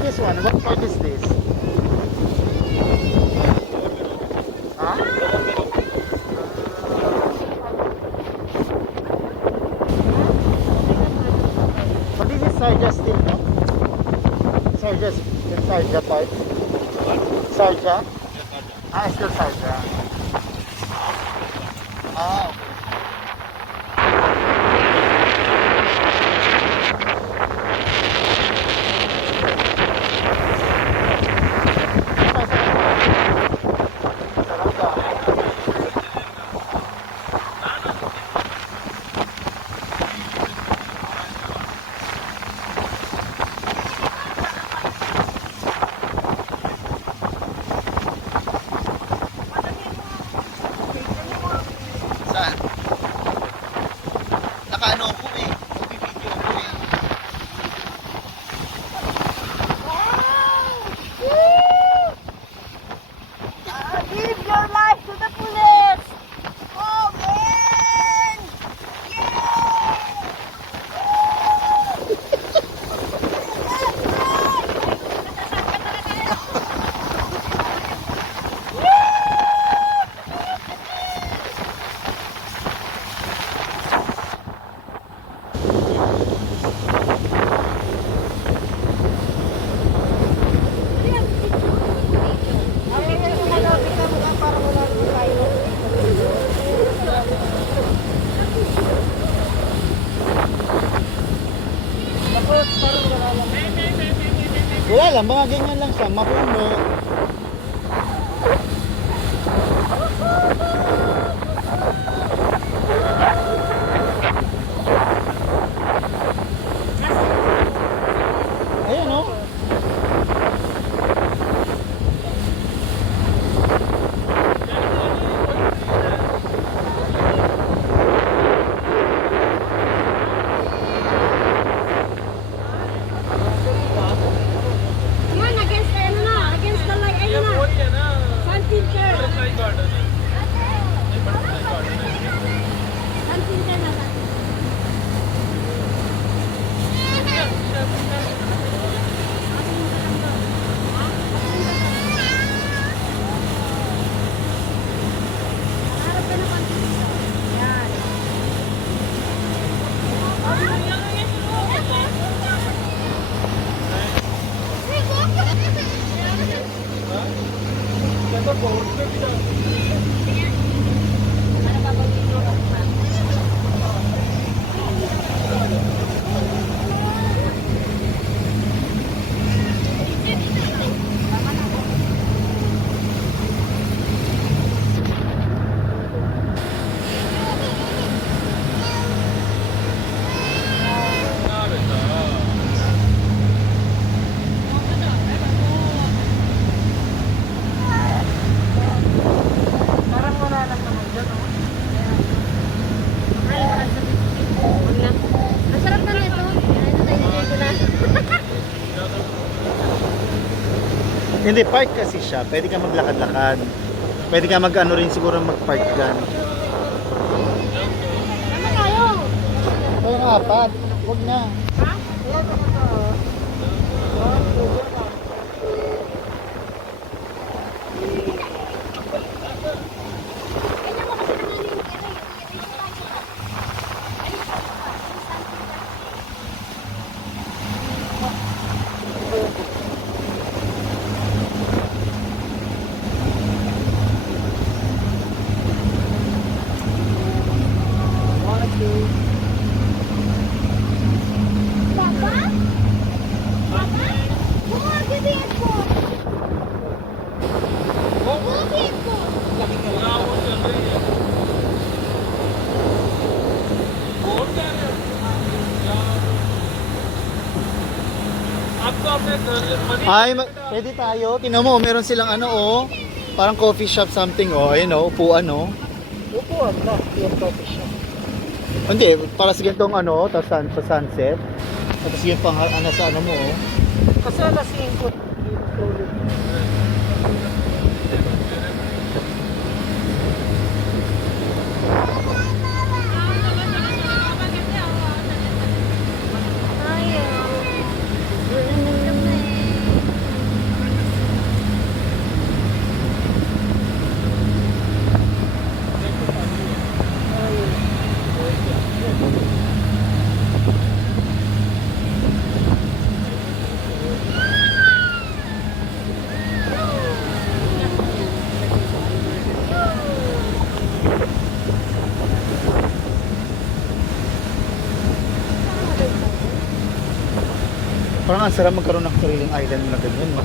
this one, what part is this? Huh? So this is Sarja still, no? Sarja inside the part. Sarja? Ah, still Sarja. Ah, okay. Saan? Nakaano ko eh. Video ko eh. Give your life to the police! Oh, man! Wala lang, mga ganyan lang siya, mapuno. Ayan o. Yan, against the, ano na, against the light, ayun na. Sun filter. Sun filter na. Harap ka na sun filter. Yan. Parang wala lang naman dyan, no? Huwag na. Ang sarap na nito. Ito tayo ko na. Hindi, park kasi siya. Pwede ka maglakad-lakad. Pwede ka mag-ano rin siguro mag-park dyan. Tama tayo. Kaya nga, apat. Huwag na. Ha? Wala ka na. Papa? Papa? Bumag yung headphone. Bumag yung headphone. Ay, pwede tayo. Tingnan mo, meron silang ano, oh. Parang coffee shop something, oh. Ayun, oh. Upuan, oh. Upuan na, yung coffee shop. Hindi, para sa ganitong ano, sa sunset. Tapos yung pang ano sa ano mo, oh. Kasi alas 5 dito tulog. nga, sarap magkaroon ng sariling island na ganyan. No?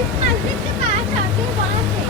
इस मस्जिद के पास आके वहाँ से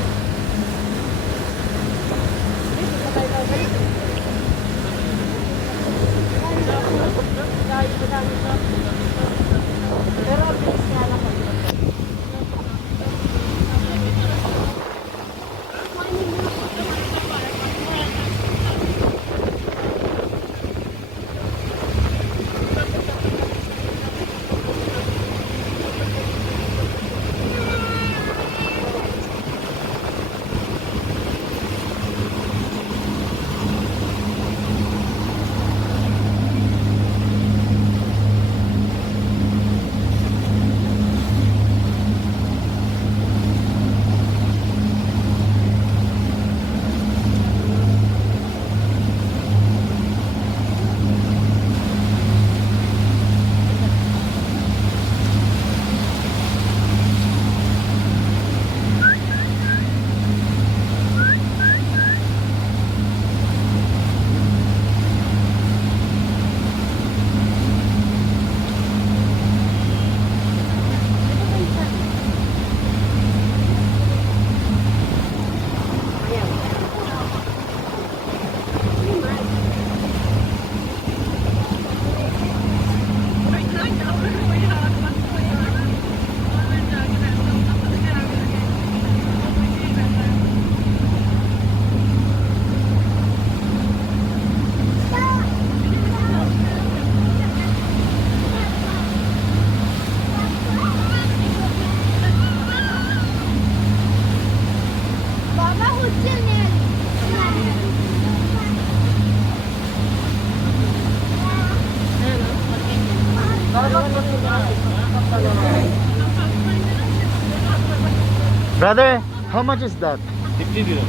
Brother, how much is that? 15 euro.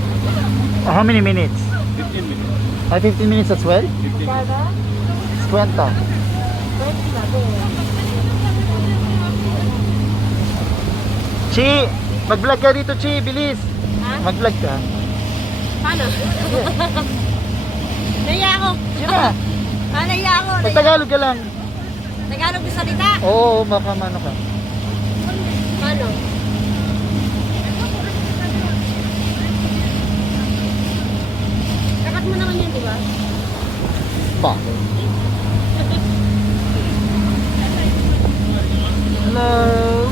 How many minutes? 15 minutes. 15 minutes as well? 15 minutes. 50. Chi, mag-vlog ka dito, Chi, bilis. Ha? Mag-vlog ka. Paano? Naiya ako. Sige na, Naiya ako. mag-Tagalog ka lang. Tagalog na salita. Oo, baka mano ka. Paano? Kakat mo naman yun, di ba? Bakit? Hello.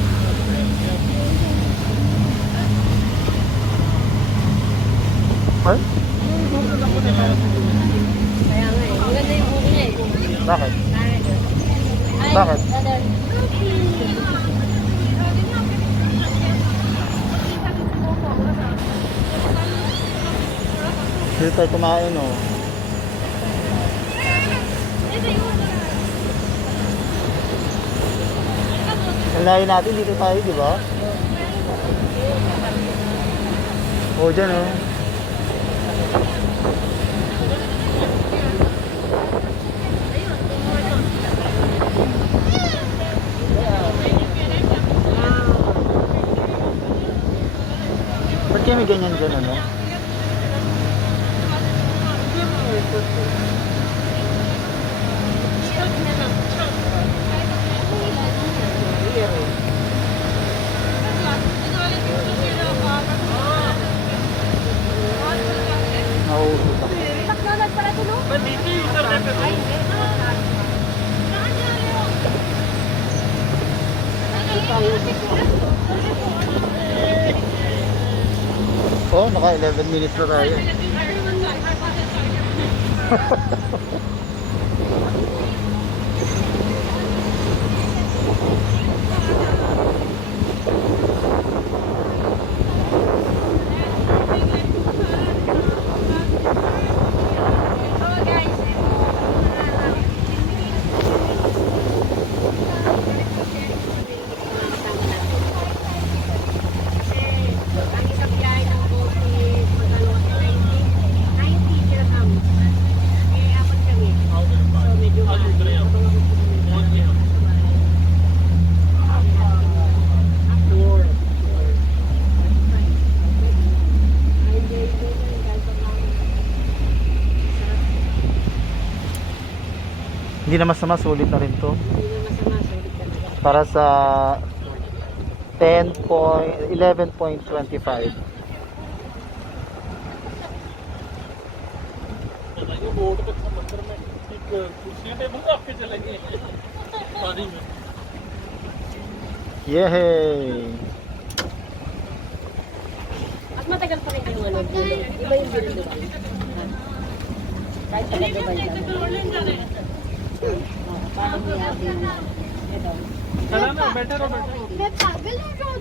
Ay? Kaya nga eh. Maganda yung buko niya eh. Bakit? Ay, Bakit? brother. Dito tayo kumain, oh. Ang layo natin, dito tayo, di ba? Oh, dyan, oh. Ba't kayo may ganyan dyan, ano? Nauusap ako. McDonald's pala ito, no? Ay, Oh, naka 11 minutes na tayo. Hindi na masama, sulit na rin to. Hindi na masama, sulit talaga. Para sa 11.25. बताइए बोर्ड पे समंदर में एक कुर्सियां टेबल रख के चलेंगे पानी में। Yehey! At matagal pa rin yung ano, iba yung bilhin doon. Kahit talaga ba yan? Parang yabi. Ito. चला ना बैठे रहो बैठे रहो। मैं पागल हो जाऊँ।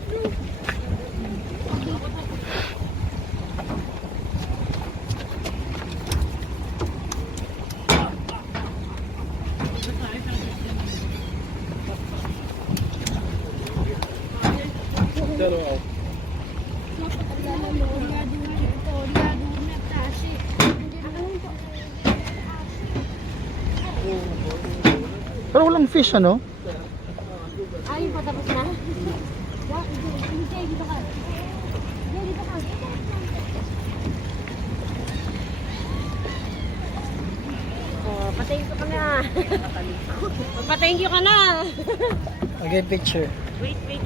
चलो आओ। Pero walang fish, ano? Ay, patapos na? Hindi, dito ka. Dito ka. Oh, pa-thank you ka na. Pa-thank you ka na. Okay, picture. Wait, wait.